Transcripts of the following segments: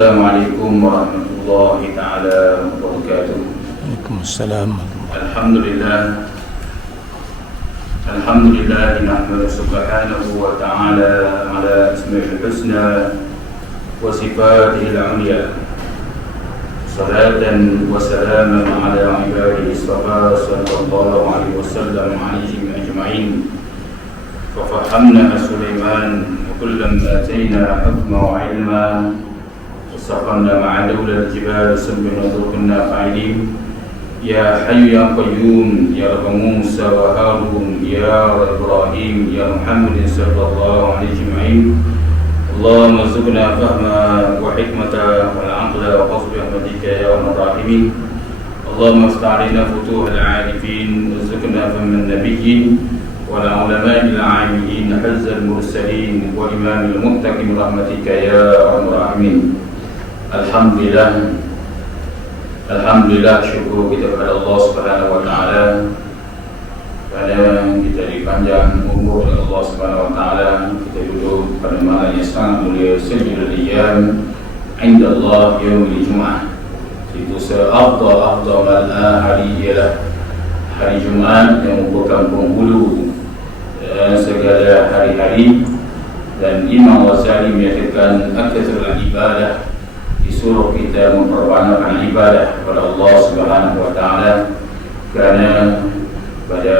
Assalamualaikum warahmatullahi ta'ala wabarakatuh. Waalaikumsalam. Alhamdulillah nahmadu subhanahu wa ta'ala ala ismihil husna wa sifatihil ulya. Salatan wa salaman ala ibadihi istafa sallallahu alaihi wasallam alaihim ajma'in. Fafahamna Sulaiman wa kullam atayna hukma wa ilma. وسخرنا مع دولة الجبال سبحنا ذوقنا فاعلين يا حي يا قيوم يا رب موسى وهارون يا رب إبراهيم يا محمد صلى الله عليه وسلم اللهم ارزقنا فهما وحكمة والعقل وحسن رحمتك يا أرحم الراحمين اللهم افتح علينا فتوح العارفين وارزقنا فهم النبيين والعلماء العاملين حز المرسلين وإمام المتقين برحمتك يا أرحم الراحمين. Alhamdulillah syukur kita kepada Allah Subhanahu wa taala kerana kita dipanjang umur oleh Allah Subhanahu wa taala. Kita duduk pada malam yang sangat mulia Sayyidul Ayyam inda Allah yaumul Jumaah. Itu seafdal hari ialah hari Jumaat yang merupakan penghulu segala hari-hari, dan Imam Ghazali menyatakan aktsarul ibadah, disuruh kita memperbanyakkan ibadah kepada Allah Subhanahu wa taala kerana pada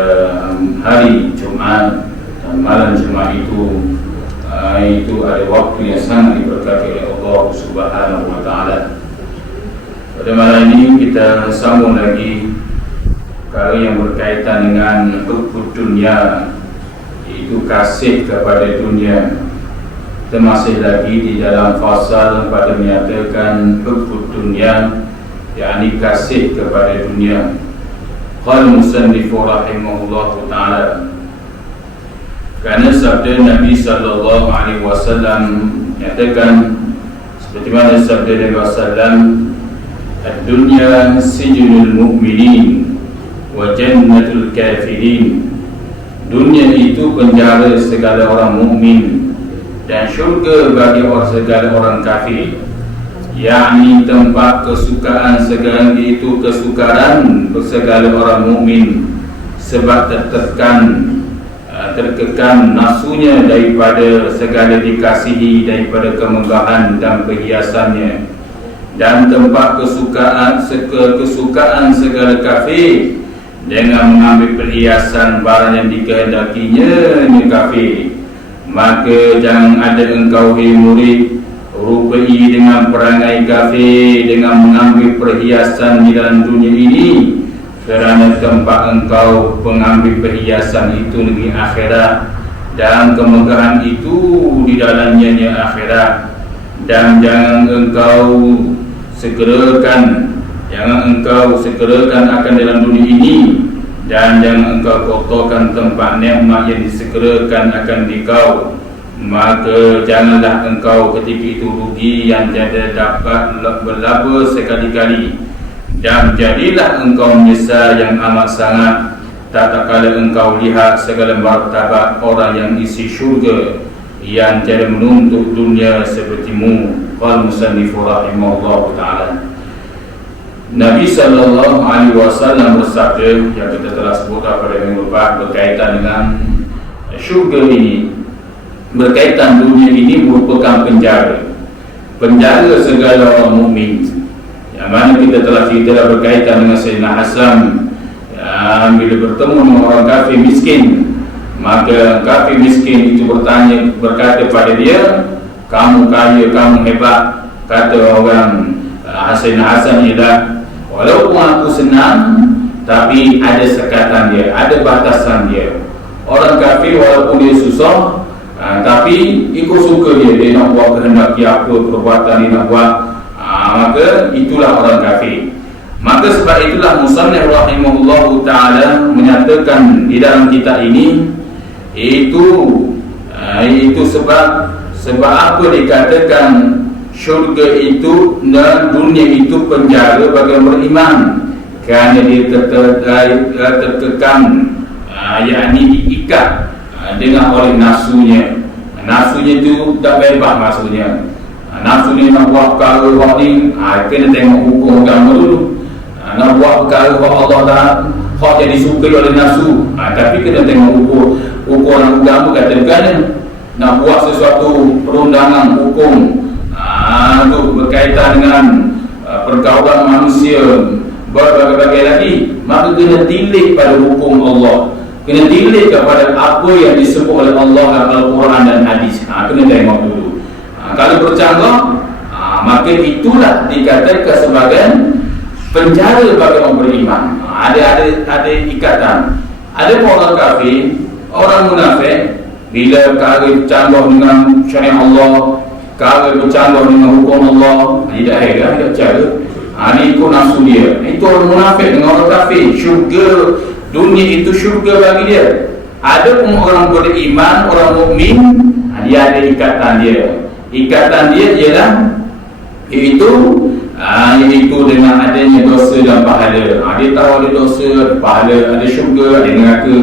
hari Jumaat dan malam Jumaat itu ada waktu yang sangat diberkati oleh Allah Subhanahu wa taala. Pada malam ini kita sambung lagi perkara yang berkaitan dengan hubbud dunia, iaitu kasih kepada dunia. Kita masih lagi di dalam fasal pada menyatakan hubbud dunia, yakni kasih kepada dunia. Qala musannif rahimahullahu taala, kerana sabda Nabi sallallahu alaihi wasallam menyatakan seperti mana sabda Nabi wasallam, ad-dunya sijnul mu'minin wa jannatul kafirin. Dunia itu penjara segala orang mukmin dan syurga bagi segala orang kafir, yakni tempat kesukaan segala itu kesukaran segala orang mukmin, sebab terkekang nafsunya daripada segala dikasihi, daripada kemegahan dan perhiasannya, dan tempat kesukaan segala kafir dengan mengambil perhiasan barang yang dikehendakinya kafir. Maka jangan ada engkau hai murid rupai dengan perangai kafir, dengan mengambil perhiasan di dalam dunia ini, kerana tempat engkau mengambil perhiasan itu negeri akhirat, dan kemegahan itu di dalamnya akhirat. Dan jangan engkau segerakan akan dalam dunia ini, dan jangan engkau kotorkan tempat nikmat yang disegerakan akan dikau. Maka janganlah engkau ketika itu rugi yang tiada dapat berlaba sekali-kali, dan jadilah engkau menyesal yang amat sangat tak kala engkau lihat segala martabat orang yang isi syurga yang tiada menuntut dunia sepertimu. Qala musannif rahimahullahu ta'ala, Nabi sallallahu alaihi wasallam bersabda, yang kita telah sebut pada minggu lepas, berkaitan dengan syurga ini, berkaitan dunia ini merupakan penjara segala orang mukmin. Yang mana kita telah cerita berkaitan dengan Sayyidina Hasan, bila bertemu dengan orang kafir miskin, maka kafir miskin itu berkata pada dia, kamu kaya, kamu hebat. Kata orang Sayyidina Hasan ialah, walaupun aku senang, tapi ada sekatan dia, ada batasan dia. Orang kafir walaupun dia susah, tapi ikut suka dia nak buat kehendaki apa perbuatan dia nak buat, maka itulah orang kafir. Maka sebab itulah musannif rahimahullahu ta'ala menyatakan di dalam kitab ini, itu sebab apa dikatakan syurga itu dan dunia itu penjara bagi orang beriman, kerana dia terkekang, yakni diikat dengan oleh nafsunya. Nafsunya itu tak bebas maksudnya. Nafsu ni nak buat perkara hak ni, kena tengok hukum agama dulu. Nak buat perkara hak Allah Taala hak yang disukai oleh nafsu, tapi kena tengok ukuran agama kata begana. Nak buat sesuatu perundangan hukum tu berkaitan dengan pergaulan manusia berbagai-bagai lagi, maka kena tilik pada hukum Allah, kena tilik kepada apa yang disebut oleh Allah dalam Al-Quran dan hadis. Kena tengok dulu. Kalau bercanggah, maka itulah dikatakan sebagai penjara bagi orang beriman. Ada ikatan. Ada orang kafir, orang munafik, bila perkara bercanggah dengan syariat Allah, perkara bercanggah dengan hukum Allah, tidak heran, tidak percaya. Ini ikut nafsu dia. Itu orang munafik dengan orang kafir. Syurga, dunia itu syurga bagi dia. Ada pun orang beriman, orang mukmin, dia ada ikatan dia. Ikatan dia ialah iaitu dengan adanya dosa dan pahala. Dia tahu ada dosa, ada pahala, ada syurga, ada neraka.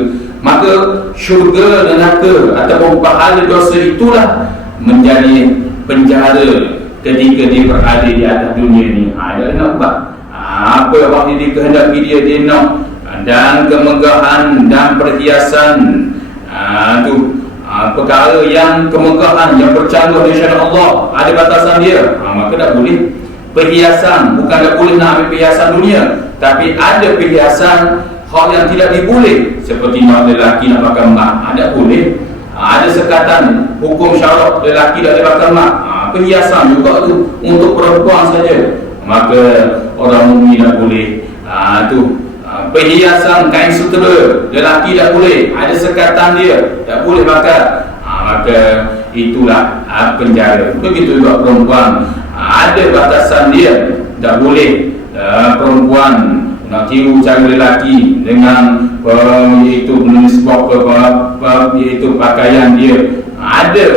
Maka syurga, neraka ataupun pahala dosa itulah menjadi penjara ketika dia berada di atas dunia ni. Dia nak buat apa yang dikehendaki dia nak. Dan kemegahan dan perhiasan perkara yang kemegahan yang bercanggah dengan syariat Allah ada batasan dia, maka tak boleh. Perhiasan bukan tak boleh nak ambil perhiasan dunia, tapi ada perhiasan hal yang tidak diboleh, seperti nak lelaki nak pakai emas, tak boleh. Ada sekatan hukum syarak lelaki tak boleh pakai emas, perhiasan juga tu untuk perempuan saja, maka orang mukmin tak boleh. Perhiasan kain sutera lelaki tak boleh, ada sekatan dia tak boleh pakai, maka itulah penjara. Begitu juga perempuan, ada batasan dia, tak boleh perempuan nak tiru cara lelaki dengan iaitu menisbah iaitu pakaian dia. Ada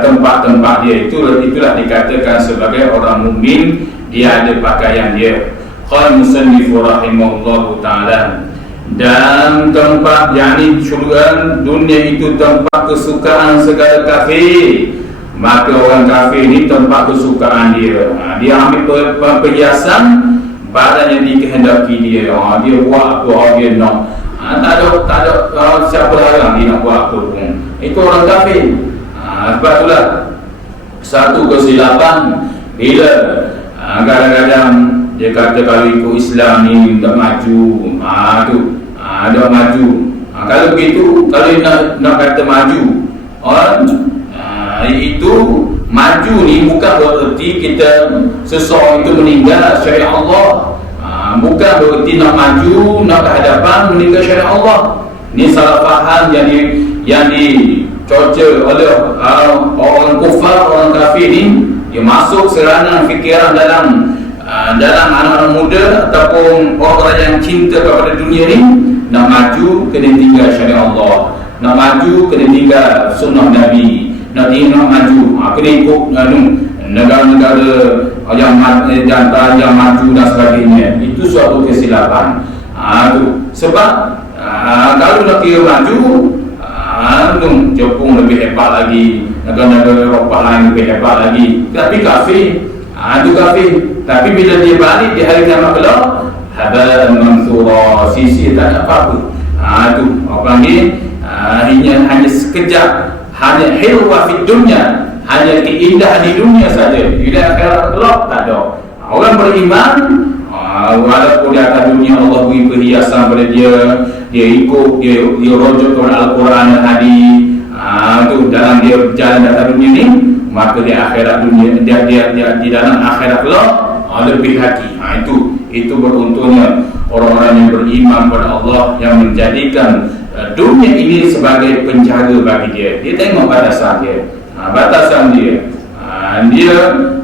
tempat-tempat dia, itulah dikatakan sebagai orang mukmin, dia ada pakaian dia. Qala musannif rahimahullahu ta'ala, dan tempat yakni syurga dunia itu tempat kesukaan segala kafir, maka orang kafir ni tempat kesukaan dia. Dia ambil perhiasan badan yang dikehendaki dia. Dia buat apa dia nak. Tak ada siapa larang dia nak buat apa pun. Itu orang kafir. Sebab itulah satu kesilapan bila kadang-kadang dia kata kalau ikut Islam ni tak maju, tak maju. Kalau begitu, kalau nak kata maju, itu maju ni bukan bererti kita seseorang itu meninggal syariat Allah. Bukan bererti nak maju, nak ke hadapan meninggal syariat Allah. Ini salah faham yang dicoca oleh orang kufar, orang kafir ni. Dia masuk serangan fikiran dalam anak-anak muda ataupun orang yang cinta kepada dunia ni. Nak maju kena tinggal syariat Allah, nak maju kena tinggal sunnah Nabi, nak maju kena ikut negara-negara yang jantan yang maju dan sebagainya. Itu suatu kesilapan. Sebab kalau nak kira maju, Jepun lebih hebat lagi, negara-negara Eropah lain lebih hebat lagi, tapi kafir. Itu kafir. Tapi bila dia balik di hari kiamat kelak, haba'an mansura, sisi tak ada apa-apa. Itu orang ni hanya sekejap, hanya hilwa fid dunya, hanya keindahan di dunia saja. Bila akhirat kelak tak ada. Orang beriman, walaupun di atas dunia Allah beri perhiasan pada dia ikut, dia rujuk kepada Al-Quran dan hadis, tu dalam dia berjalan di atas dunia ni, maka di akhirat dunia dia di dalam akhirat kelak lebih hati. Itu beruntungnya orang-orang yang beriman pada Allah, yang menjadikan dunia ini sebagai penjaga bagi dia. Dia tengok batasan dia. Dia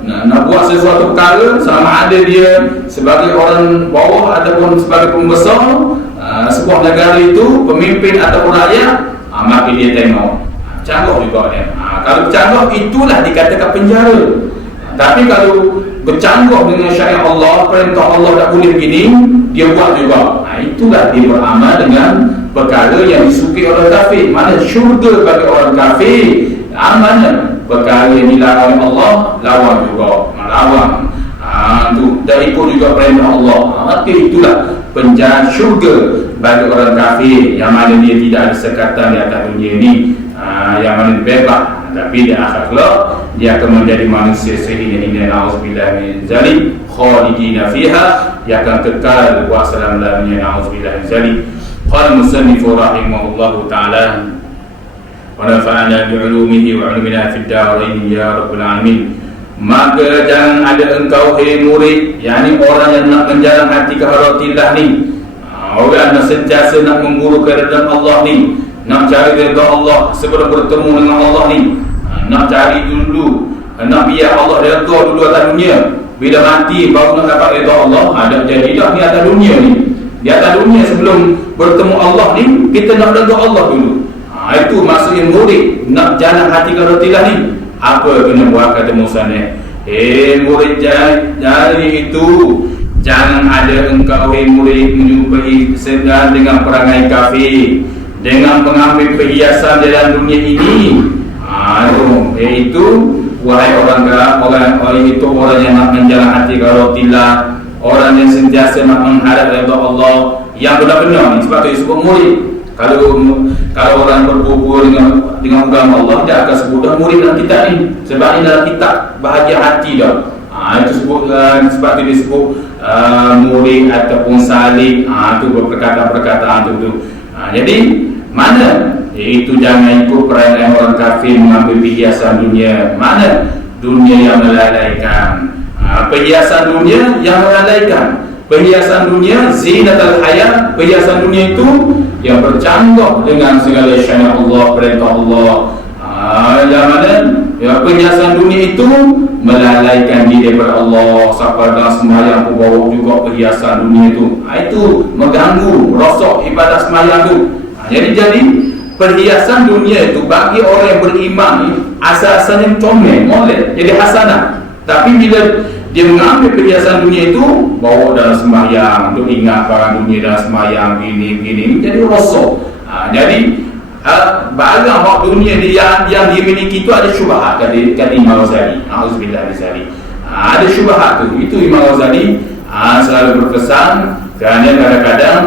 nak buat sesuatu perkara, sama ada dia sebagai orang bawah ataupun sebagai pembesar sebuah negara itu, pemimpin ataupun rakyat, maka dia tengok canggah juga dia. Kalau canggah, itulah dikatakan penjara. Tapi kalau bercanggah dengan syariat Allah, perintah Allah tak boleh begini, dia buat juga. Itulah dia beramal dengan perkara yang disukai oleh kafir. Mana syurga bagi orang kafir, mana perkara yang dilarang oleh Allah, lawan juga, lawan. Tu dan ikut juga perintah Allah. Maka itulah penjara syurga bagi orang kafir yang mana dia tidak ada sekatan di atas dunia ini, yang mana bebas, tapi di akhirat kelak dia akan menjadi manusia sehingga na'udzubillah min zalik, khalidina fiha, dia akan kekal wa salam-lamanya, na'udzubillah min zalik. Qala musannif rahimahullahu ta'ala wa nafa'ana bi'ulumihi wa 'ulumina fid darain ya rabbal alamin. Maka jangan ada engkau hai murid, yakni orang yang nak menjalan hati ke haratillah ni, orang yang sentiasa nak memburu keridhaan Allah ni, nak cari redha Allah sebelum bertemu dengan Allah ni, nak cari dulu, nak biar Allah redha dulu atas dunia, bila mati baru nak dapat redha Allah. Ada jadilah ni atas dunia ni, di atas dunia sebelum bertemu Allah ni kita nak redha Allah dulu. Itu maksudnya murid nak jalan hati ke haratillah ni. Apa kena buat, kata musannif? Murid jadi itu, jangan ada engkau murid menyupai sedang dengan perangai kafir, dengan mengambil perhiasan dalam dunia ini. Itu wahai orang itu orang yang nak menjalan hati karotillah, orang yang sentiasa nak mengharap redha Allah yang benar-benar ni. Sebab itu disebut murid. Kalau orang berkumpul dengan agama Allah, dia akan sebut dah murid dalam kitab ni. Sebab ini dalam kitab bahagia hati dah. Itu sebut, sebab itu disebut murid ataupun salik. Itu perkataan-perkataan tu. Jadi mana? Iaitu jangan ikut perangai orang kafir mengambil perhiasan dunia. Mana? Dunia yang melalaikan. Perhiasan dunia yang melalaikan. Perhiasan dunia zinatul hayat, perhiasan dunia itu yang bercanggah dengan segala syariat Allah, perintah Allah. Yang mana perhiasan dunia itu melalaikan diri daripada Allah. Sampai dalam sembahyang pun bawa juga perhiasan dunia itu. Itu mengganggu rosak ibadah sembahyang itu. Jadi perhiasan dunia itu bagi orang yang beriman ni asal-asalnya comel, molek, jadi hasanah. Tapi bila dia mengambil perhiasan dunia itu bawa dalam sembahyang, untuk ingat barang dunia dalam sembahyang, gini jadi rosak. Jadi barang hak dunia yang dimiliki itu ada syubhat, kata Imam Ghazali. Auzubillah min zalik. Ada syubhat tu. Itu Imam Ghazali selalu berkesan, kerana kadang-kadang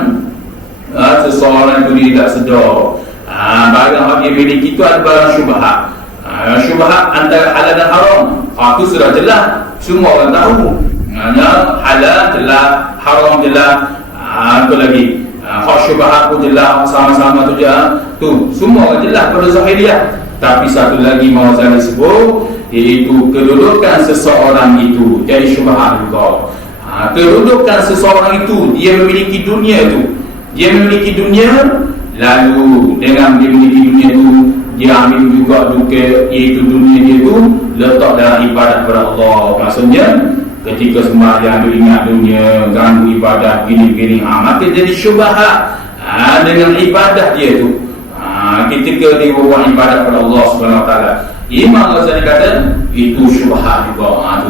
seseorang itu tidak sedar barang hak dia miliki itu ada barang syubhat. Syubhat antara halal dan haram. Itu sudah jelas, semua orang tahu. Halal jelas, haram jelas. Apa lagi? Hak syubhat pun jelas, sama-sama tu je. Tu semua orang jelas pada zahiriah. Tapi satu lagi mau saya sebut, iaitu kedudukan seseorang itu jadi syubhat juga. Kedudukan seseorang itu, dia memiliki dunia itu. Dia memiliki dunia, lalu dengan dia memiliki dunia itu, dia ambil juga iaitu dunia dia itu letak dalam ibadat kepada Allah. Maksudnya ketika sembahyang dia ingat dunia, ganggu ibadah gini-gini, maka jadi syubhat dengan ibadah dia tu. Ketika dia buat ibadat kepada Allah Subhanahu Wa Taala, Imam Ghazali kata itu syubhat juga.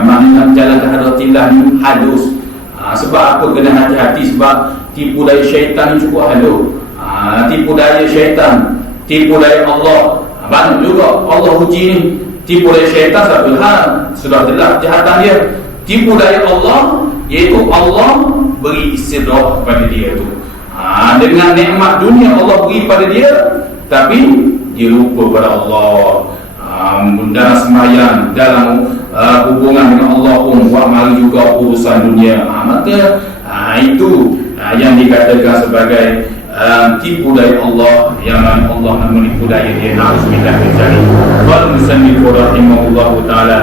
Maknanya jalan ke hadatillah ni halus. Sebab apa kena hati-hati? Sebab tipu daya syaitan ni cukup halus. Tipu daya syaitan, tipu daya Allah, banyak juga Allah uji ni. Tipu daya syaitan satu hal, sudah jelas kejahatan dia. Tipu daya Allah, iaitu Allah beri istidraj kepada dia tu. Dengan nikmat dunia Allah beri pada dia, tapi dia lupa pada Allah. Dalam sembahyang, dalam hubungan dengan Allah pun buat mari juga urusan dunia. Maka itu yang dikatakan sebagai tipu daya Allah, yang Allah menipu daya dia. Na'udzubillah min zalik. Qala musannif rahimahullahu taala,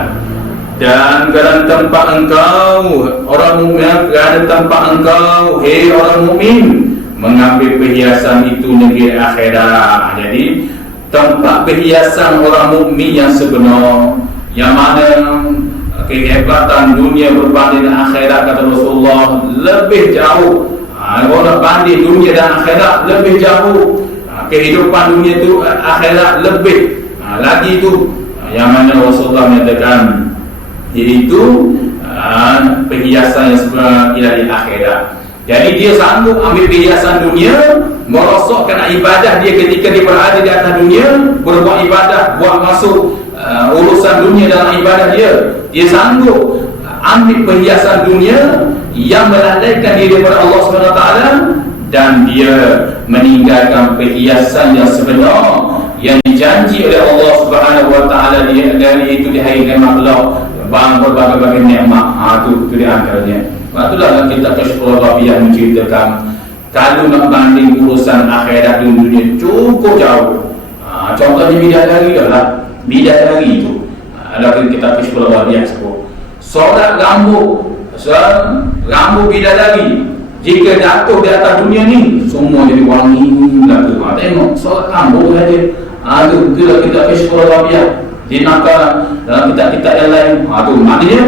dan kerana tempat engkau orang mukmin, kerana tempat engkau hei orang mukmin mengambil perhiasan itu negeri akhirat. Jadi tempat perhiasan orang mukmin yang sebenar, yang mana kehebatan dunia berbanding dengan akhirat, kata Rasulullah, lebih jauh. Orang banding dunia dan akhirat lebih jauh. Kehidupan dunia itu akhirat lebih lagi itu. Yang mana Rasulullah menyatakan iaitu perhiasan yang sebenarnya ialah di akhirat. Jadi dia sanggup ambil perhiasan dunia, merosakkan ibadah dia ketika dia berada di atas dunia, berbuat ibadah, buat masuk urusan dunia dalam ibadah dia sanggup ambil perhiasan dunia yang melalaikan diri daripada Allah SWT, dan dia meninggalkan perhiasan yang sebenar yang dijanji oleh Allah SWT dari itu di hari kiamat kelak, berbagai-bagai nikmat. Itu di antaranya. Itulah dalam kitab Kashful Ghafiyah menceritakan kalau nak banding urusan akhirat dan dunia cukup jauh. Contohnya bidadari lah. Bidadari itu dalam kitab Kashful Ghafiyah sebut solat rambut bidadari jika jatuh di atas dunia ni semua jadi wangi belaka. Tengok solat rambut saja. Itu dalam kitab Kashful Ghafiyah. Dia nakal dalam kitab-kitab yang lain. Itu maknanya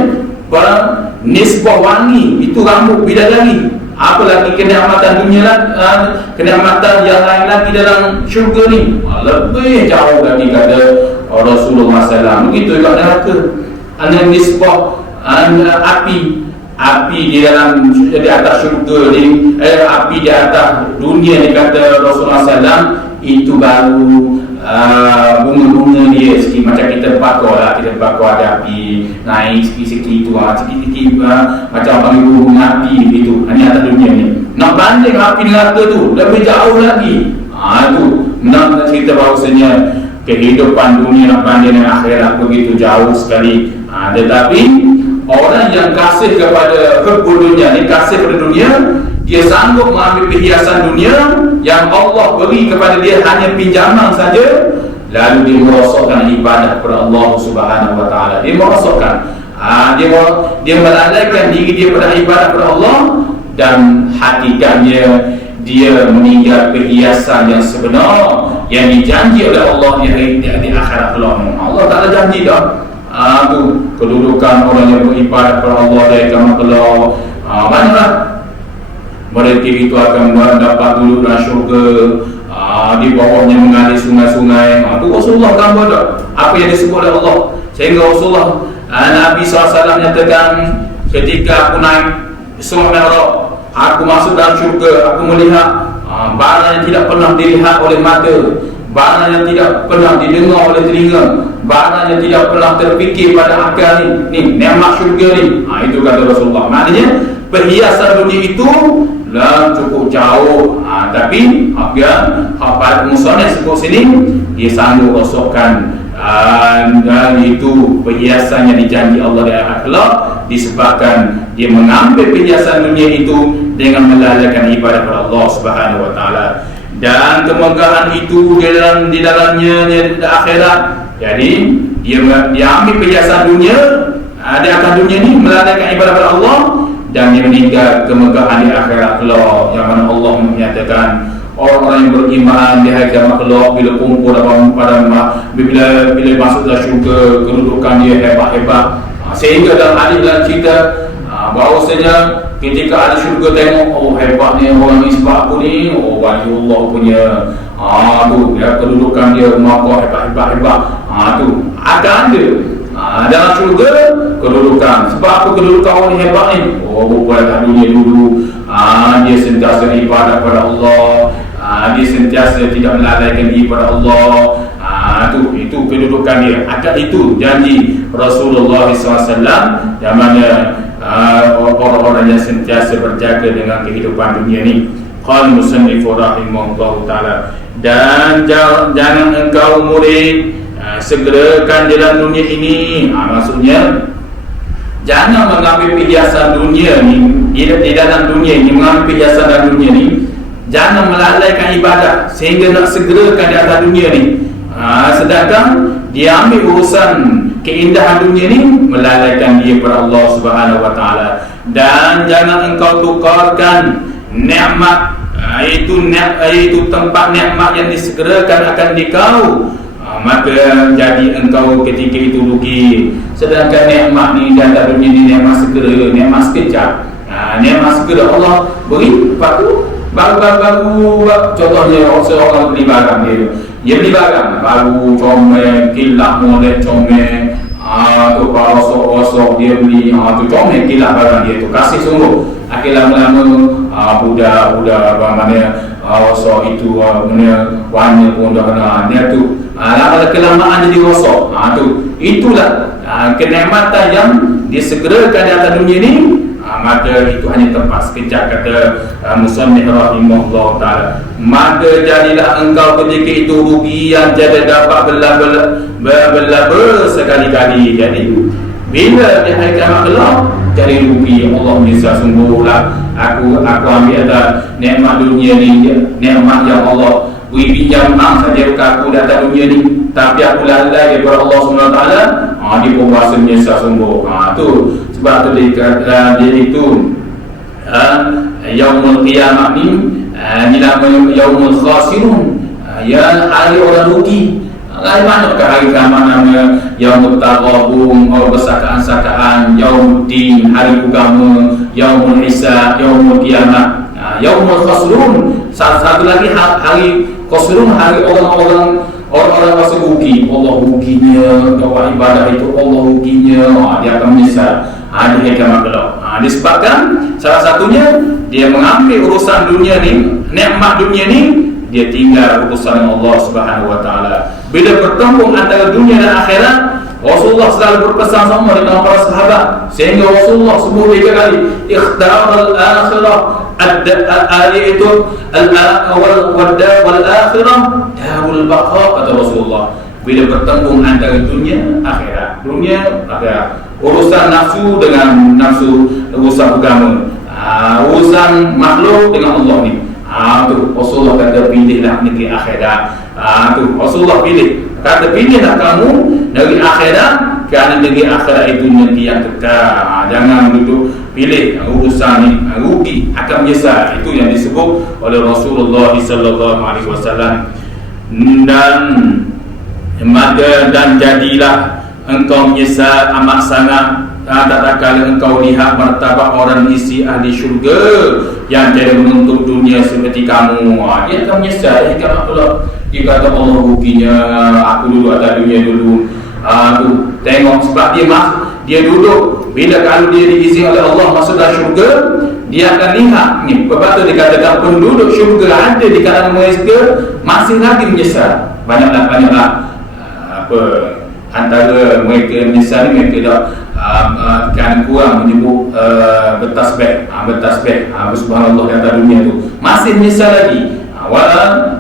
nisbah wangi itu rambut bidadari. Apalagi kenikmatan dunia kenikmatan yang lain lagi dalam syurga ni lebih jauh lagi, kata Rasulullah SAW. Begitu juga neraka. Nisbah api di atas syurga ni, api di atas dunia ni, kata Rasulullah SAW, itu baru bunga-bunga dia sikit. Macam kita bakar lah, kita bakar ada api naik sikit-sikit itu, sikit-sikit macam panggil bunga api begitu. Ini atas dunia ni. Nak banding api neraka tu lebih jauh lagi. Itu nak cerita bahawasanya kehidupan dunia nak banding dengan akhirat begitu jauh sekali. Tetapi orang yang kasih kepada dunia ni, kasih kepada dunia, dia sanggup mengambil perhiasan dunia yang Allah beri kepada dia hanya pinjaman saja, lalu dia merosakkan ibadah kepada Allah Subhanahu Wa Taala. Dia merosakkan, dia melalaikan diri dia pada ibadah kepada Allah, dan hakikatnya dia meninggal perhiasan yang sebenar yang dijanji oleh Allah di akhirat kelak. Allah Taala janji dah. Itu kedudukan orang yang beribadah kepada Allah dari kiamat kelak. Banyaklah mereka itu akan mendapat duduk dalam syurga, di bawahnya mengalir sungai-sungai. Itu Rasulullah gambar dah apa yang disebut oleh Allah. Sehingga Rasulullah Nabi SAW nyatakan, ketika aku naik Isra Mi'raj, aku masuk dalam syurga, aku melihat barang yang tidak pernah dilihat oleh mata, barang yang tidak pernah didengar oleh telinga, barang yang tidak pernah terfikir pada akal ni nikmat syurga ni. Itu kata Rasulullah. Maknanya perhiasan dunia itu lah cukup jauh, tapi apa musonah sebut sini, dia sanggup rosokkan, dan itu perhiasan yang dijanji Allah di akhirat kelak, disebabkan dia mengambil perhiasan dunia itu dengan melalaikan ibadah kepada Allah Subhanahu Wa Taala. Dan kemegahan itu di dalamnya di akhirat. Jadi dia ambil perhiasan dunia di atas dunia ni, melalaikan ibadah kepada Allah, dan dia meninggal kemegahan di akhirat kelak, yang mana Allah menyatakan orang-orang yang beriman di hari kiamat kelak bila kumpul bila masuk dalam syurga, kedudukan dia hebat-hebat. Sehingga dalam hadis dalam cerita bahawasanya ketika ahli syurga tengok, hebatnya orang ni sebab aku ni, wali Allah punya tu ya, kedudukan dia maka hebat. Tu akan ada dalam syurga kedudukan. Sebab apa kedudukan orang ni hebat ni? Bukan kat dunia dulu, dia sentiasa ibadah kepada Allah, dia sentiasa tidak melalaikan diri kepada Allah. Itu kedudukan dia. Akan itu janji Rasulullah SAW, yang mana orang-orang yang sentiasa berjaga dengan kehidupan dunia ni. Qala musannif rahimahullah taala, dan jangan engkau murid segerakan dalam dunia ini. Maksudnya jangan mengambil perhiasan dunia ni di dalam dunia ini, mengambil perhiasan dalam dunia ni, jangan melalaikan ibadah sehingga nak segerakan di atas dunia ni. Sedangkan dia ambil urusan keindahan dunia ni, melalaikan dia kepada Allah Subhanahu Wa Taala. Dan jangan engkau tukarkan nikmat, iaitu tempat nikmat yang disegerakan akan dikau, maka jadi engkau ketika itu rugi. Sedangkan nikmat ni di atas dunia ni nikmat segera, nikmat sekejap. Nikmat segera Allah beri. Lepas tu baru contohnya seorang beli barang dia beli barang baru, comel, kilat molek comel, tu rosok dia beli, tu comel kilat barang dia tu, kasih sungguh. Akhir lama-lama budak apa mana rasa itu benda warna pun dah kena dia tu lama kelamaan jadi rosak. Tu itulah kenikmatan yang disegerakan di atas dunia ni. Maka itu hanya tempat sekejap, kata musannif rahimahullah taala. Maka jadilah engkau ketika itu rugi yang jadi dapat berlaba sekali-kali. Jadi bila di hari kiamat kelak jadi rugi, Allah bisa sungguhlah aku ambil ada nikmat dunia ni, nikmat yang Allah beri pinjam saja aku di atas dunia ni, tapi aku lalai daripada Allah SWT. Dia pun rasa menyesal sungguh. Tu sebab tu dia itu yaumul qiyamah ni dinamakan yaumul khasirun, ya hari orang rugi. Lain manakah hari kiamat nama yaumut taghabun, bersakaan-sakaan, yaumuddin, hari agama, yaumul hisab, yaumul qiyamah, yaumul khasrun. Satu lagi hari khasrun, hari orang-orang rasa rugi. Allah ruginya buat ibadah itu, Allah ruginya, dia akan menyesal di hari kiamat kelak. Disebabkan salah satunya dia mengambil urusan dunia ni, nikmat dunia ni, dia tinggal urusan Allah Subhanahu wa taala. Bila bertemu antara dunia dan akhirat, Rasulullah selalu berpesan sama dengan para sahabat, sehingga Rasulullah sebut 3 kali, ikhtar al-akhirah, iaitu wal akhirah darul baqa, kata Rasulullah. Bila bertemu antara dunia akhirat, urusan nafsu dengan nafsu, urusan agama, urusan makhluk dengan Allah ni. Tu Rasulullah kata pilihlah negeri akhirat. Tu Rasulullah kata pilihlah kamu negeri akhirat, kerana negeri akhirat itu negeri yang kekal. Jangan duduk pilih urusan ni, rugi, akan menyesal. Itu yang disebut oleh Rasulullah sallallahu alaihi wasallam. Dan jadilah engkau menyesal amat sangat tak kala engkau lihat martabat orang isi ahli syurga yang tidak menuntut dunia seperti kamu. Dia akan menyesal. Dia kata Allah ruginya, aku dulu atas dunia dulu. Tu tengok, sebab dia duduk, bila kalau dia diisi oleh Allah masuk dalam syurga, dia akan lihat ni. Sebab dikatakan penduduk syurga ada di kalangan mereka masih lagi menyesal. Banyaklah antara mereka menyesal ni, mereka dah kan kurang menyebut bertasbih, subhanallah di atas dunia tu, masih menyesal lagi.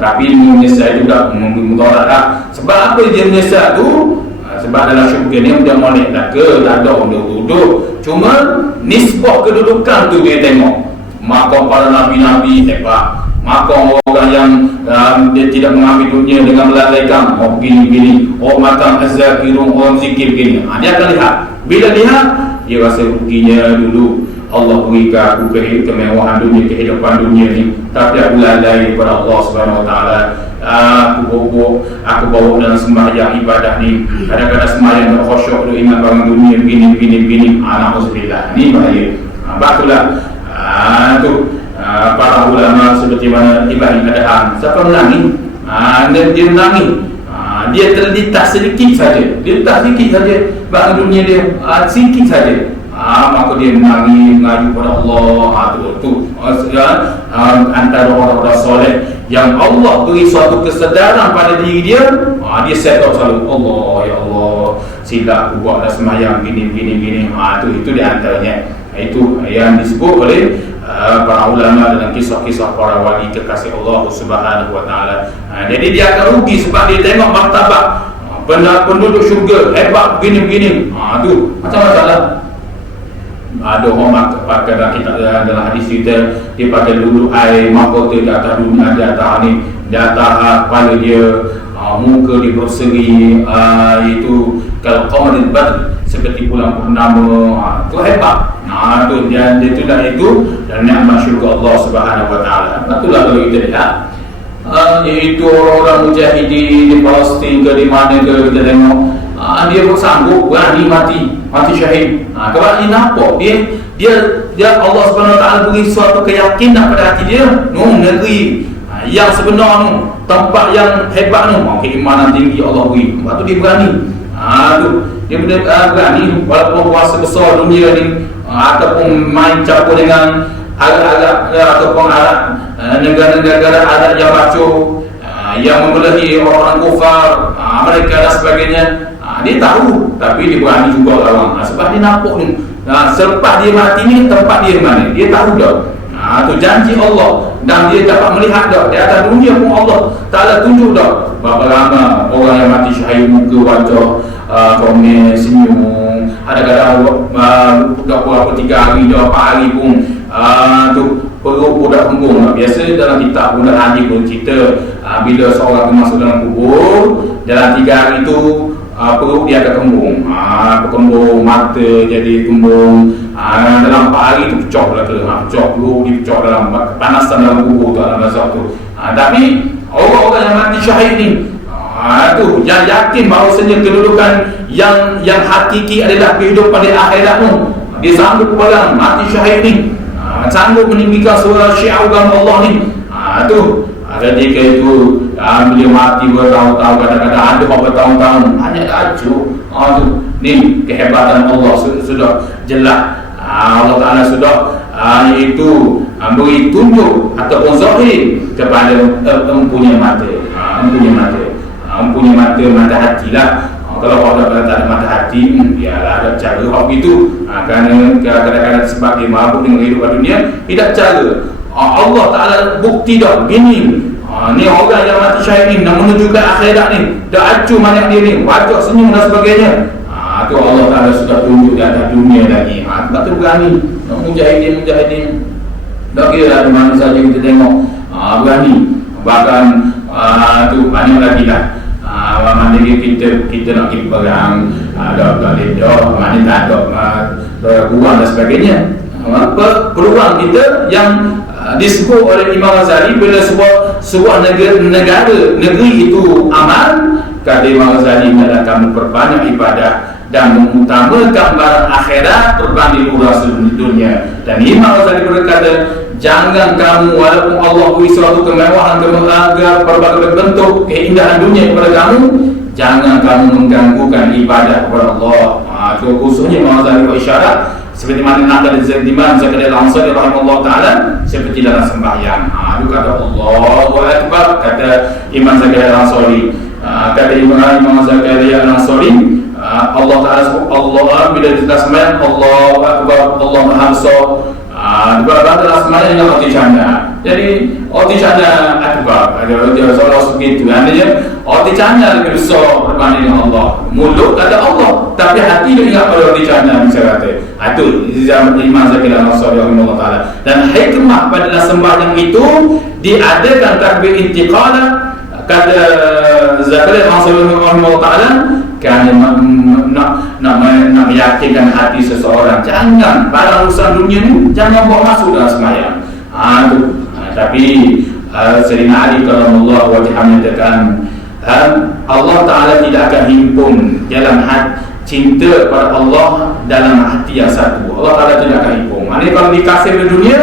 Tapi menyesal itu dah mudarat dah. Sebab apa dia menyesal tu? Sebab dalam syurga ni dia molek tak ada orang duduk. Cuma nisbah kedudukan tu dia tengok. Makam para nabi-nabi hebat, makam orang yang dia tidak mengambil dunia dengan melalaikan, begini-begini, makam az-zakirun, orang zikir begini. Dia akan lihat. Bila lihat, dia rasa ruginya dulu Allah berikan aku kemewahan dunia, kehidupan dunia ni, tapi aku lalai kepada Allah Subhanahu wa taala. Aku bawa dalam sembahyang ibadah ni, kadang-kadang sembahyang tak khusyuk, duk ingat barang dunia begini. Alhamdulillah, ni bahaya. Batulah tu para ulama seperti mana Ibn Adham, siapa menangis? Dia menangis. Dia terlintas sedikit saja, barang dunia dia sedikit saja. Maka dia menangis, mengaju kepada Allah. Tu antara orang-orang soleh yang Allah beri suatu kesedaran pada diri dia. Dia set up selalu, Allah, ya Allah, silap aku buatlah semayang gini. Itu di antaranya. Itu yang disebut oleh para ulama dalam kisah-kisah para wali kekasih Allah Subhanahu wa taala. Jadi dia akan rugi sebab dia tengok martabat penduduk syurga hebat begini. Tu macam masalah. Ada orang pakai dalam hadis kita, dia pakai duduk air mahkota di atas dunia, di atas ni, di atas kepala dia, muka dia berseri, itu kalau qamarul badr, seperti bulan purnama. Tu hebat. Tu dia itu dan nikmat syurga Allah Subhanahu wa taala. Itulah kalau kita lihat, iaitu orang-orang mujahidin di Palestin ke di mana ke, kita tengok dia bersanggup berani mati syahid. Kalau ini nampak dia Allah Subhanahu wa taala beri suatu keyakinan pada hati dia, negeri yang sebenar tu, tempat yang hebat tu, keimanan tinggi Allah beri. Lepas tu dia berani. Dia berani walaupun kuasa besar dunia ni, ataupun main campur dengan Arab ataupun Arab negara-negara adat yang macu, yang membelahi orang kufar, mereka dan sebagainya. Dia tahu, tapi dia berani juga lawan. Sebab dia nampak ni. Selepas dia mati ni, tempat dia mana? Dia tahu dah. Itu janji Allah, dan dia dapat melihat dah. Di atas dunia pun Allah Ta'ala tunjuk dah berapa lama orang yang mati syahid, muka wajah komel, senyum. Ada-kadang berapa 3 hari, 4 hari pun tu perut pun dah kembung. Biasa dalam kitab pun dah hadis pun cerita bila seorang tu masuk dalam kubur, dalam 3 hari tu perut dia akan kembung, kembung, mata jadi kembung. Dalam 4 hari tu pecah pula ke, pecah perut dia pecah dalam kepanasan dalam kubur tu, dalam azab tu. Tapi orang-orang yang mati syahid ni tu yang yakin bahawasanya kedudukan yang hakiki adalah kehidupan di akhirat tu, dia sanggup pegang mati syahid ni, sanggup meninggikan suara syiar agama Allah ni. Tu ketika itu beliau mati bertahun-tahun, kadang-kadang ada beberapa tahun-tahun hanya acuh. Tu ni kehebatan Allah sudah jelas. Allah Ta'ala sudah iaitu beri tunjuk ataupun zahir kepada mempunyai mata, mempunyai mata hati lah. Kalau orang tak ada mata hati, biarlah ada cara hak itu. Kerana kadang-kadang sebab dia mabuk dengan kehidupan dunia, tidak cara. Allah Ta'ala bukti dah begini. Ni orang yang mati syahid ni nak menuju ke akhirat ni, dah acuh banyak dia ni, wajah senyum dan sebagainya. Tu Allah Ta'ala sudah tunjuk di atas dunia lagi. Sebab tu berani mujahidin tak kira ada mana saja kita tengok, berani. Bahkan tu banyak lagi lah. Mana kita nak pergi perang, ada lidah, mana tak ada kurang dan sebagainya. Peluang kita yang disebut oleh Imam Ghazali bila sebuah negeri itu aman, kata Imam Ghazali adalah kamu perbanyak ibadah dan mengutamakan barang akhirat berbanding urusan dunia. Dan Imam Ghazali berkata, jangan kamu walaupun Allah beri suatu kemewahan, berbagai bentuk keindahan dunia kepada kamu, jangan kamu mengganggukan ibadah kepada Allah. Khususnya Imam Ghazali berisyarat seperti mana nak ada Imam Zakaria Al-Ansari rahimahullah ta'ala, seperti dalam sembahyang. Itu kata Allahu Akbar, kata Imam Zakaria Al-Ansari. Kata Imam Zakaria Al-Ansari, Allah Ta'ala bila kita sembahyang, Allahu Akbar, Allah Maha Besar. Dalam sembahyang yang arti canda. Jadi arti canda akbar, ada salah segitu. Artinya arti canda lebih besar berbanding dengan Allah. Mulut ada Allah, tapi hati dia ingat pada arti canda, bisa kata. Itu zaman Imam Zakaria Al-Ansari rahimahullah ta'ala. Dan hikmah pada sembahyang itu diadakan takbir intiqala, kata Zakaria Al-Ansari rahimahullah ta'ala, kerana nak meyakinkan hati seseorang, jangan barang urusan dunia ni jangan bawa masuk dalam sembahyang. Tapi Sayyidina Ali radhiyallahu anhu menyatakan Allah Ta'ala tidak akan himpun dalam hati cinta kepada Allah dalam hati yang satu. Allah Ta'ala tidak akan himpun. Maknanya kalau dikasih di dunia,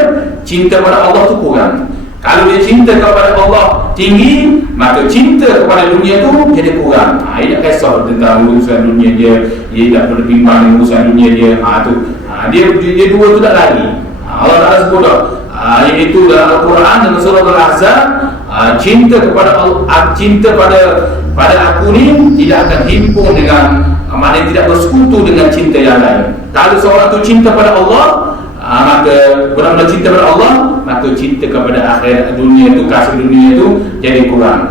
cinta kepada Allah tu kurang. Kalau dia cinta kepada Allah tinggi, maka cinta kepada dunia tu jadi kurang. Dia tak kisah tentang urusan dunia dia tak perlu bimbang dengan urusan dunia dia. Dia dua tu tak lagi. Allah Ta'ala sebut dah, iaitu dalam Al-Quran dan surah Al-Ahzab, cinta kepada Allah, cinta pada aku ni tidak akan himpun dengan, maknanya tidak bersekutu dengan cinta yang lain. Kalau seorang tu cinta pada Allah, maka benar-benar cinta kepada Allah, maka cinta kepada akhirat dunia itu, kasih dunia itu jadi kurang.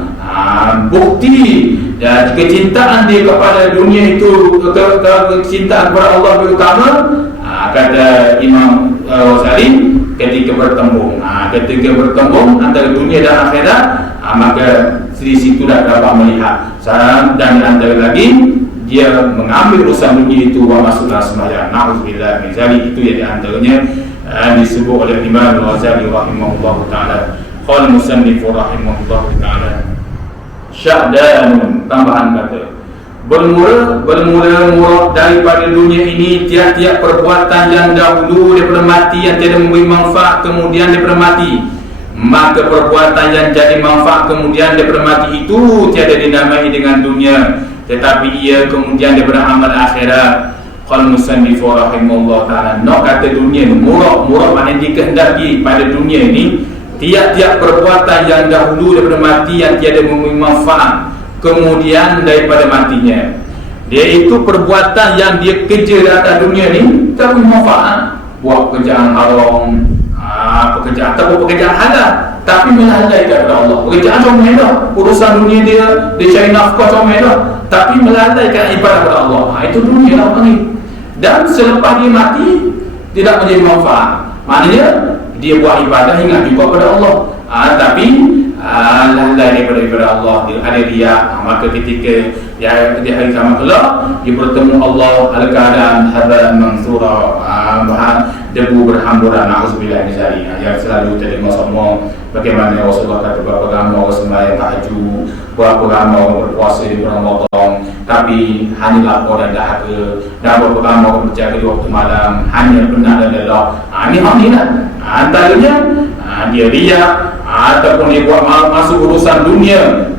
Bukti kecintaan dia kepada dunia itu, kecintaan kepada Allah lebih utama, kata Imam Ghazali, ketika bertembung antara dunia dan akhirat, maka di situ dah dapat melihat. Dan antara lagi, dia mengambil urusan dunia itu wa masuk dalam sembahyang. Na'udzubillah min zalik. Itu yang diantaranya disebut oleh Imam Ghazali rahimahullah ta'ala. Qala musannif rahimahullah ta'ala, sya'danun, tambahan kata, bermula daripada dunia ini tiap-tiap perbuatan yang dahulu daripada mati yang tidak memberi manfaat kemudian daripada mati, maka perbuatan yang jadi manfaat kemudian daripada mati itu tiada dinamai dengan dunia, tetapi ia kemudian daripada amal akhirat. Qala musannif rahimahullah ta'ala, nak kata dunia ni murah maknanya dikehendaki pada dunia ini tiap-tiap perbuatan yang dahulu daripada mati yang tiada memberi manfaat kemudian daripada matinya, iaitu perbuatan yang dia kerja di atas dunia ni tak memberi manfaat, buat pekerjaan haram, pekerjaan ataupun pekerjaan halal tapi melalaikan kepada Allah. Pekerjaan comel dah, urusan dunia dia cari nafkah comel dah, tapi melalaikan ibadah kepada Allah. Itu dunia lah panggil. Dan selepas dia mati tidak menjadi manfaat. Maknanya dia buat ibadah ingat juga kepada Allah, tapi lalai daripada Allah, dia ada riak. Maka ketika di hari kiamat kelak dia bertemu Allah dalam keadaan habaran mansura, debu berhamburan. Na'udzubillah min zalik. Yang selalu terdengar semua bagaimana Rasulullah kata berapa ramai orang sembahyang tahajud, berapa ramai orang berpuasa di bulan Ramadan, tapi hanya lapar dan dahaga, dan berapa ramai orang berjaga di waktu malam hanya penat dan lelah. Ini lah antaranya dia riak, ataupun dia buat masuk urusan dunia,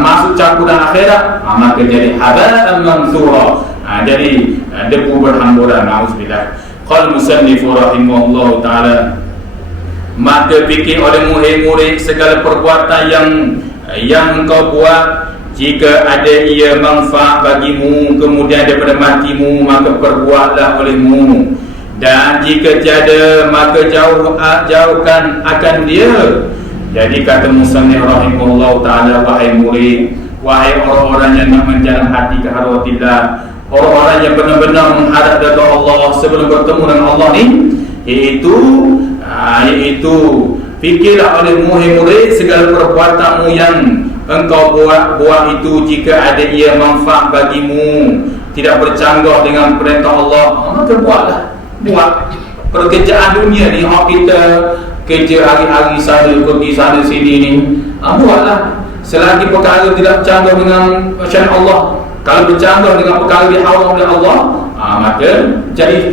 masuk campuran akhirat, maka jadi habaran mansura, jadi debu berhamburan. Na'udzubillah. Qala musannif rahimahullah ta'ala, maka fikir oleh murid-murid segala perbuatan yang engkau buat, jika ada ia manfaat bagimu kemudian daripada matimu, maka perbuatlah olehmu, dan jika tiada maka jauhkan akan dia. Jadi kata musannif rahimahullah ta'ala, wahai murid, wahai orang-orang yang nak menjalan hati ke haratillah, orang-orang yang benar-benar menghadap kepada Allah sebelum bertemu dengan Allah ni, iaitu fikirlah oleh murid-murid segala perbuatanmu yang engkau buat itu, jika ada ia manfaat bagimu, tidak bercanggah dengan perintah Allah, maka buatlah. Buat pekerjaan dunia ni, kita kerja hari-hari sana, pergi sana sini ni, buatlah. Selagi perkara tidak bercanggah dengan syariat Allah, kalau bercanggah dengan perkara diharam oleh Allah, maka jadi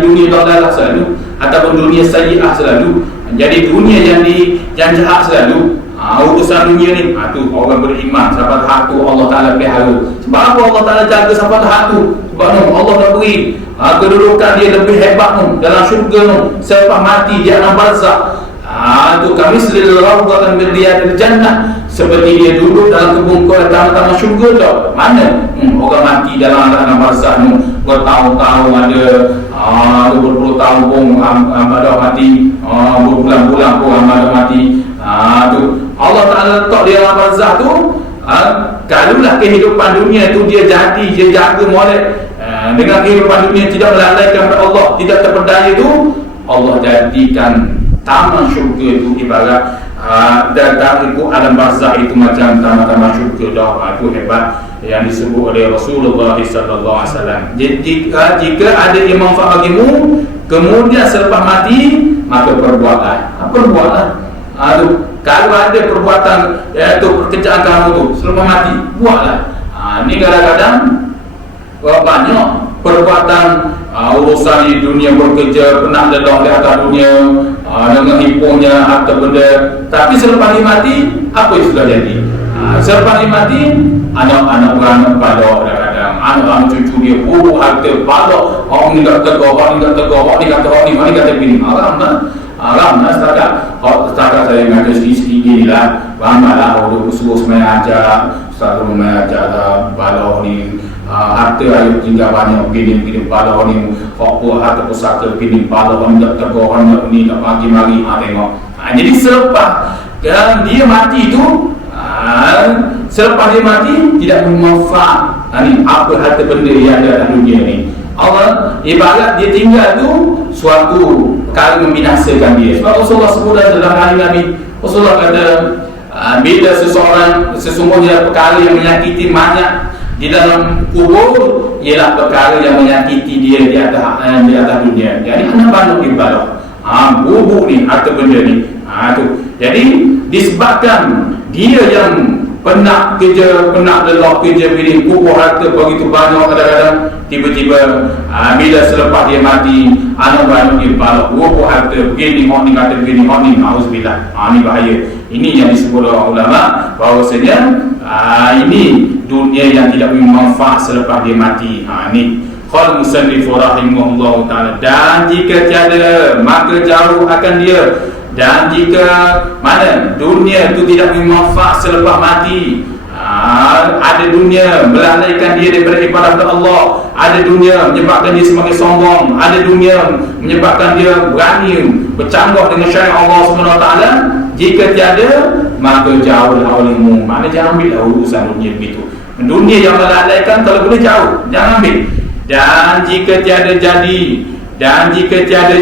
dunia dalalah selalu, ataupun dunia sayyi'ah selalu, jadi dunia yang jahat selalu. Urusan dunia ni, tu orang beriman sampai hak tu Allah Ta'ala pelihara. Sebab apa Allah Ta'ala jaga sampai hak tu? Sebab Allah dah beri kedudukan dia lebih hebat dalam syurga selepas mati dia alam barzakh. Tu kami selil rawdatan min riyadil jannah, seperti dia duduk dalam kebun taman-taman syurga dah. Mana orang mati dalam alam barzakh ni bertahun-tahun, ada berpuluh tahun pun ada mati, berbulan-bulan pun ada mati. Tu Allah Ta'ala letak dia dalam barzakh tu. Kalaulah kehidupan dunia tu dia jaga molek, dengan kehidupan dunia tidak melalaikan kepada Allah, tidak terpedaya tu, Allah jadikan taman syurga itu ibarat dan itu alam barzakh itu macam taman-taman syurga dah. Itu hebat yang disebut oleh Rasulullah sallallahu alaihi wasallam. Jadi jika ada yang manfaat bagimu kemudian selepas mati, maka perbuatlah. Kalau ada perbuatan, iaitu pekerjaan kamu tu selepas mati, buatlah. Ni kadang-kadang banyak perbuatan urusan di dunia, bekerja penat lelah di atas dunia, dengan hiponya harta benda, tapi selepas dia mati, apa yang sudah jadi? Selepas dia mati, anak-anak beranak pada kadang-kadang anak-anak cucu dia harta pada orang ni tak tegur, orang ni tak tegur, orang ni kata orang ni kata begini. Alam setakat saya mengajar sikit-sikit ni lah, ramailah orang suruh semayang ajar, ustaz rumah ajar lah, balau ni harta ayo tinggal banyak begini balau ni, apa harta pusaka begini balau ni tak tegur, orang ni tak maki-maki. Tengok, jadi selepas dia mati tu, selepas dia mati tidak bermanfaat ni apa harta benda yang ada dalam dunia ni. Allah ibarat dia tinggal tu suatu perkara membinasakan dia. Sebab Rasulullah sebut dalam hadis Nabi, Rasulullah kata bila sesungguhnya perkara yang menyakiti mayat di dalam kubur ialah perkara yang menyakiti dia di atas dunia. Jadi anak banyak ibadah bubuk ni harta benda ni. Tu jadi disebabkan dia yang penat kerja, penat lelah kerja begini, kubur harta begitu banyak, kadang-kadang tiba-tiba bila selepas dia mati, anak banyak dia balak kubur harta begini, hak ni kata begini, hak ni, na'udzubillah. Ni bahaya. Ini yang disebut oleh ulama bahawasanya ini dunia yang tidak bermanfaat selepas dia mati. Ni qala musannif rahimahullah ta'ala, dan jika tiada maka jauh akan dia Dan jika mana dunia itu tidak bermanfaat selepas mati, ada dunia melalaikan dia daripada ibadah kepada Allah, ada dunia menyebabkan dia semakin sombong, ada dunia menyebabkan dia berani bercanggah dengan syariat Allah SWT. Jika tiada, maka jauhlah olehmu. Mana jangan ambil urusan dunia begitu. Dunia yang melalaikan kalau boleh jauh, jangan ambil. Dan jika tiada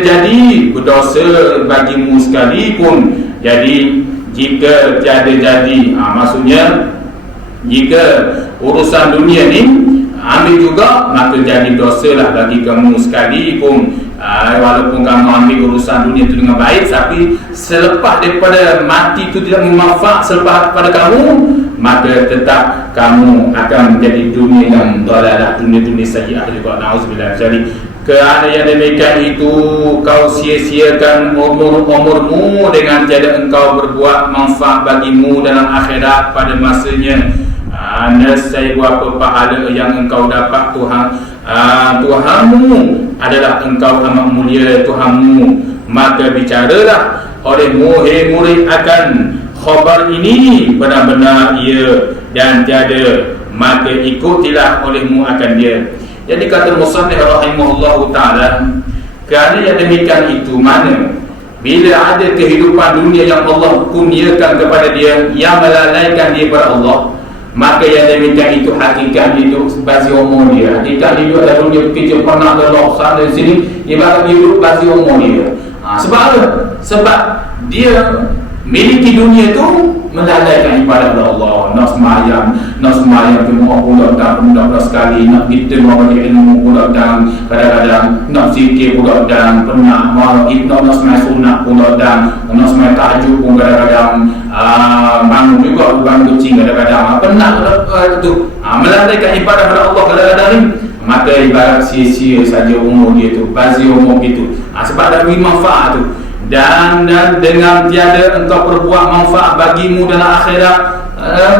jadi, berdosa bagimu sekalipun. Jadi jika tiada jadi, maksudnya jika urusan dunia ni ambil juga, maka jadi dosalah bagi kamu sekalipun. Walaupun kamu ambil urusan dunia itu dengan baik, tapi selepas daripada mati itu tidak bermanfaat selepas pada kamu, maka tetap kamu akan menjadi dunia yang dalalah, dunia sayyi'ah juga. Na'udzubillah. Jadi kerana yang demikian itu, kau sia-siakan umurmu dengan tiada engkau berbuat manfaat bagimu dalam akhirat pada masanya. Nescaya berapa pahala yang engkau dapat Tuhanmu adalah engkau amat mulia Tuhanmu. Maka bicaralah olehmu, hei murid, akan khabar ini benar-benar ia dan tiada, maka ikutilah olehmu akan dia. Jadi kata musannif rahimahullahu ta'ala, kerana yang demikian itu, mana bila ada kehidupan dunia yang Allah kurniakan kepada dia, yang melalaikan dia kepada Allah, maka yang demikian itu hakikat hidup bagi umur dia. Hakikat hidup adalah dunia bekerja pernah lelah sana sini, ibarat hidup bagi umur dia. Sebab apa? Sebab dia miliki dunia itu melalaikan ibadah kepada Allah. Nak semayang cuma pula dan sekali, nak kita baca ilmu pula dan kadang-kadang nak zikir pula dan pernah nak semayang sunat pula dan nak semayang tahajud pun kadang-kadang bangun juga, bangun kucing kadang-kadang pernah itu melalaikan ibadah kepada Allah kadang-kadang ni. Maka ibarat sia-sia saja umur dia tu, bazir umur itu. Sebab ada manfaat tu. Dan dengan tiada engkau perbuat manfaat bagimu dalam akhirat,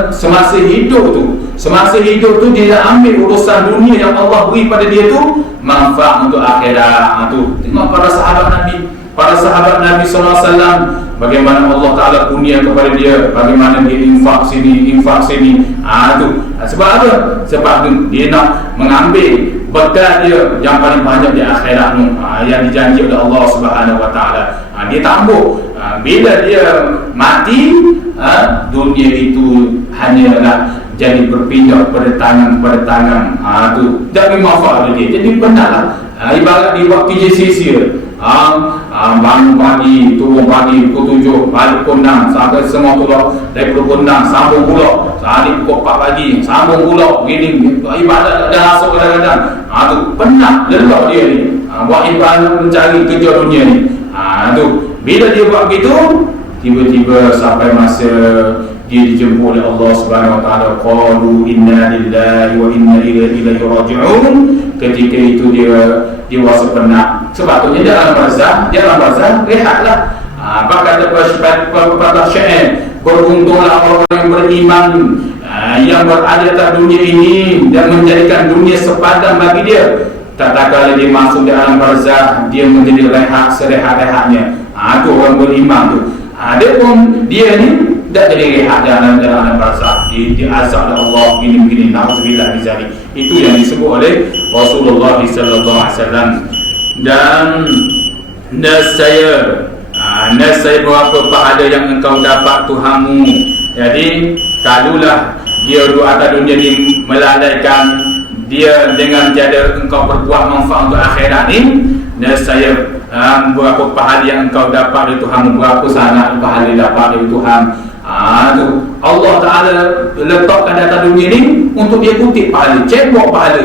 semasa hidup tu dia ambil urusan dunia yang Allah beri pada dia tu manfaat untuk akhirat. Tengok para sahabat Nabi SAW, bagaimana Allah Ta'ala kurnia kepada dia, bagaimana dia infak sini. Sebab apa? Sebab tu dia nak mengambil bekal dia yang paling banyak di akhirat tu, yang dijanji oleh Allah Subhanahu Wa Ta'ala. Dia tambah. Bila dia mati, dunia itu hanyalah jadi berpindah pada tangan. Tu tak bermanfaat dia. Jadi benarlah, ibarat dia buat kerja sia-sia. Bangun pagi, turun pagi, pukul 7, balik pukul 6, sampai semua pula dari pukul 6, sambung pula hari pukul 4 pagi, sambung pula gini, ibadat dah masuk kadang-kadang. Tu penat, lelah dia ni buat ibadat, mencari kerja dunia ni. Tu bila dia buat begitu, tiba-tiba sampai masa dia dijemput oleh Allah Subhanahu Wa Taala, qalu inna lillahi wa inna ilaihi raji'un. Ketika itu dia rasa penat. Sebab tu dia dalam barzah rehatlah. Apa kata pepatah syair, beruntunglah orang yang beriman yang berada atas dunia ini dan menjadikan dunia sepadan bagi dia. Tak kala dia masuk di alam barzah, dia menjadi rehat serehat-rehatnya. Tu orang beriman tu. Dia pun dia ni tak jadi rehat dalam barzah, diazab oleh Allah begini-begini. Nauzubillah min zalik. Itu yang disebut oleh Rasulullah sallallahu alaihi wasallam. Dan nescaya berapa pahala yang engkau dapat Tuhanmu. Jadi kalulah dia duduk atas dunia ni melalaikan dia dengan tiada engkau berbuat manfaat untuk akhirat ni, nescaya berapa pahala yang engkau dapat dari Tuhanmu, berapa sangat pahala dapat dari Tuhan. Tu Allah Ta'ala letakkan di atas dunia ni untuk dia kutip pahala, cebok pahala,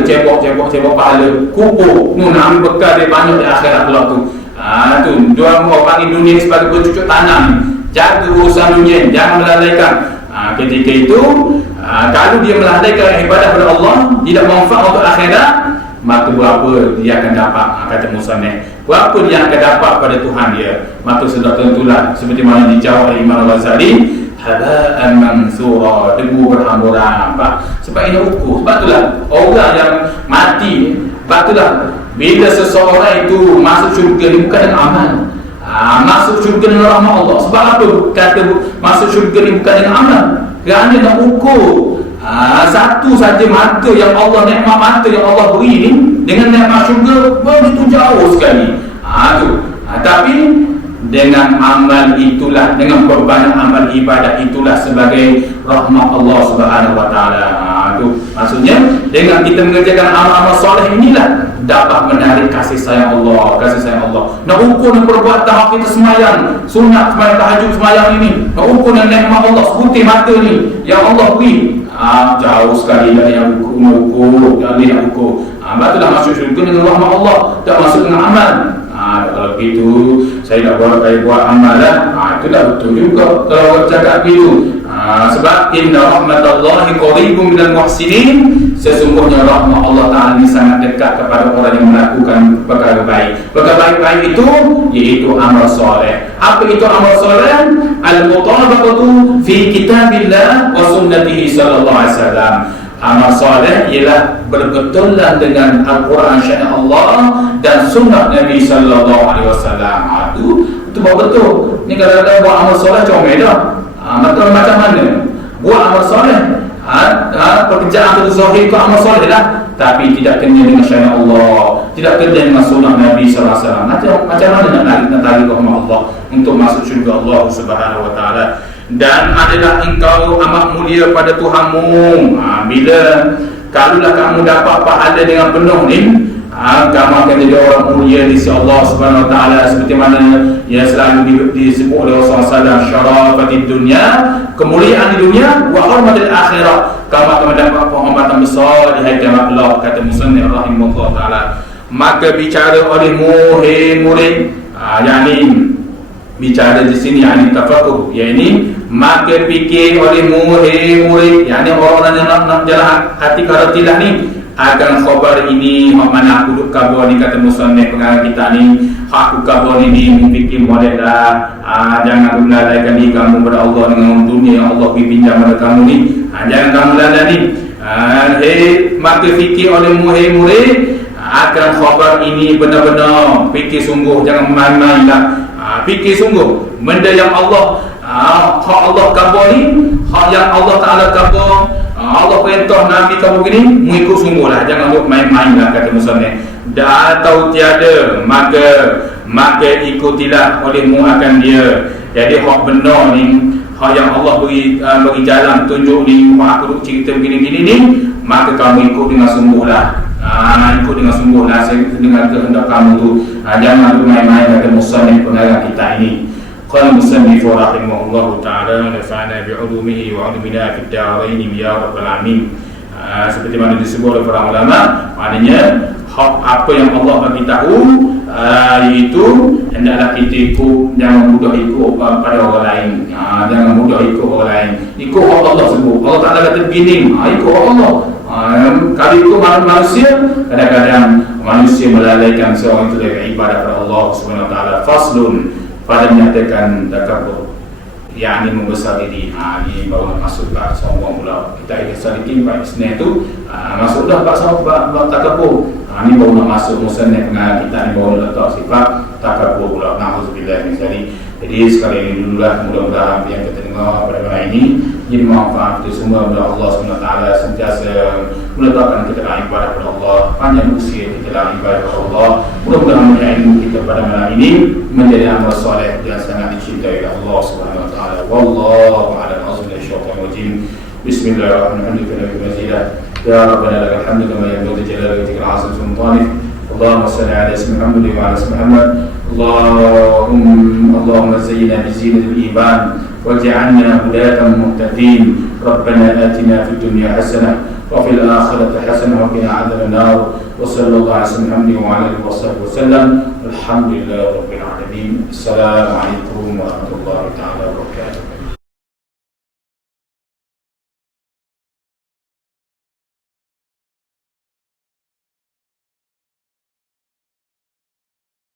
kupur nak ambil bekal dia banyak di akhirat pula tu. Tu dia mau panggil dunia ni sebagai bercucuk tanam, jaga urusan dunia, jangan melalaikan. Ketika itu kalau dia melalaikan ibadah kepada Allah, tidak manfaat untuk akhirat, maka berapa dia akan dapat, kata musannif, berapa dia akan dapat pada Tuhan dia. Maka sudah tentulah seperti mana dijawab oleh Imam Ghazali, haba'an mansura, debu berhamburan. Sebab ini ukur. Sebab itulah orang yang mati, sebab itulah bila seseorang itu masuk syurga ni bukan dengan amal. masuk syurga dengan rahmat Allah. Sebab apa kata masuk syurga ni bukan dengan amal? Kerana nak ukur satu saja mata yang Allah, nikmat mata yang Allah beri ni dengan nikmat syurga begitu jauh sekali. Tapi dengan amal itulah, dengan berbanyak amal ibadat itulah sebagai rahmat Allah Subhanahu wa taala. Maksudnya dengan kita mengerjakan amal-amal soleh inilah dapat menarik kasih sayang Allah, kasih sayang Allah. Nak ukur dengan perbuatan kita semayang sunat, semayang tahajud, semayang ini, nak ukur dengan nikmat Allah seputih mata ni yang Allah beri, jauh sekali dari yang ukur, dari yang ukur. Itulah masuk syurga dengan rahmat Allah, tak masuk dengan amal. Kalau begitu saya nak buat amal lah. Itulah betul juga kalau orang cakap begitu. Sebab inna rahmatallahi qaribun minal muhsinin, sesungguhnya rahmat Allah Ta'ala ini sangat dekat kepada orang yang melakukan perkara baik. Perkara baik itu iaitu amal soleh. Apa itu amal soleh? Al-mutabaqatu fi kitabillah wa sunnatihi sallallahu alaihi wasallam. Amal soleh ialah berbetulan dengan Al-Quran syariat Allah dan sunnah Nabi sallallahu alaihi wasallam. Itu betul. Ni kadang-kadang buat amal soleh comel dah. Macam mana? Buat amal soleh, pekerjaan itu zahir itu amal soleh lah, tapi tidak kena dengan syariat Allah, tidak kena dengan sunnah Nabi sallallahu alaihi wasallam. Macam mana nak tarik rahmat Allah untuk masuk syurga Allah Subhanahu wa taala? Dan adalah engkau amat mulia pada Tuhanmu. Bila kalaulah kamu dapat pahala dengan penuh ni, kamu akan jadi orang mulia di sisi Allah Subhanahu wa taala, seperti mana yang selalu disebut oleh Rasulullah SAW, syarafatid dunya, kemuliaan di dunia, wa hurmatil akhirah, kamu akan mendapat penghormatan besar di hari kiamat kelak, kata musannif rahimahullah taala. Maka bicara olehmu hai murid, yakni bicara di sini yakni tafaqquh, yakni maka fikir olehmu hai murid, yakni orang-orang yang nak jalan hati karatilah ni akan khabar ini, mana aku duk kabar ni, kata musannif pengarang kita ni, aku kabar ni fikir model dah. Jangan melalaikan diri kamu kepada Allah dengan dunia yang Allah beri pinjam pada kamu ni. Jangan kamu lalai ni. Maka fikir olehmu hai murid, akan khabar ini benar-benar fikir sungguh, jangan main-main lah. Fikir sungguh benda yang Allah hak Allah kabar ni, hak yang Allah Ta'ala kabar, Allah perintah Nabi kamu begini, mengikut sungguhlah, jangan duk main-main lah, kata musannif. Dan atau tiada, maka ikutilah olehmu akan dia. Jadi hak benar ni, hak yang Allah beri jalan tunjuk ni, aku duk cerita begini-gini ni, maka kamu ikut dengan sungguhlah. Ikut dengan sungguhlah dengan kehendak kamu tu. Jangan duk main-main, kata musannif pengarang kita ini. Qala musannif rahimahullahu ta'ala, nafa'ana bi'ulumihi wa 'ulumina fid darain ya rabbal alamin. Seperti mana disebut oleh para ulama, maknanya hak apa yang Allah bagi tahu iaitu hendaklah kita ikut, jangan mudah ikut pada orang lain. Jangan mudah ikut orang lain. Ikut hak Allah sebut. Allah Ta'ala kata begini, ikut hak Allah. Kalau ikut manusia, kadang-kadang manusia melalaikan seorang itu dari ibadah kepada Allah Subhanahu wa taala. Faslun, pada menyatakan takabur, yakni membesar diri. Ini baru masuk ke sombong pula. Kita ada sedikit pada isnah tu, masuklah bab takabur. Ini baru nak masuk musannaf pengarang kita ni, baru letak sifat takabur pula. Na'udzubillah min dzalik. Jadi sekali ini dululah, mudah-mudahan yang kita dengar pada malam ini jadi manfaat kita semua. Mudah Allah SWT sentiasa meletakkan kita dalam ibadah kepada Allah, panjang usia kita dalam ibadah kepada Allah. Mudah-mudahan ilmu kita pada malam ini menjadi amal soleh yang sangat dicintai oleh Allah SWT. Wallahu a'lam bishawab. Bismillahirrahmanirrahim. Ya Rabbana lakal hamdu kama yanbaghi li jalali wajhika al-'azim sultanik. Allahumma salli ala ismi Muhammad wa ala ismi Muhammad. اللهم زينا بزينة الإيمان واجعلنا هداة مهتدين. ربنا آتنا في الدنيا حسنة وفي الآخرة حسنة وقنا عذاب النار. وصلى الله على سيدنا محمد وعلى آله وصحبه وسلم. الحمد لله رب العالمين. السلام عليكم ورحمة الله تعالى وبركاته.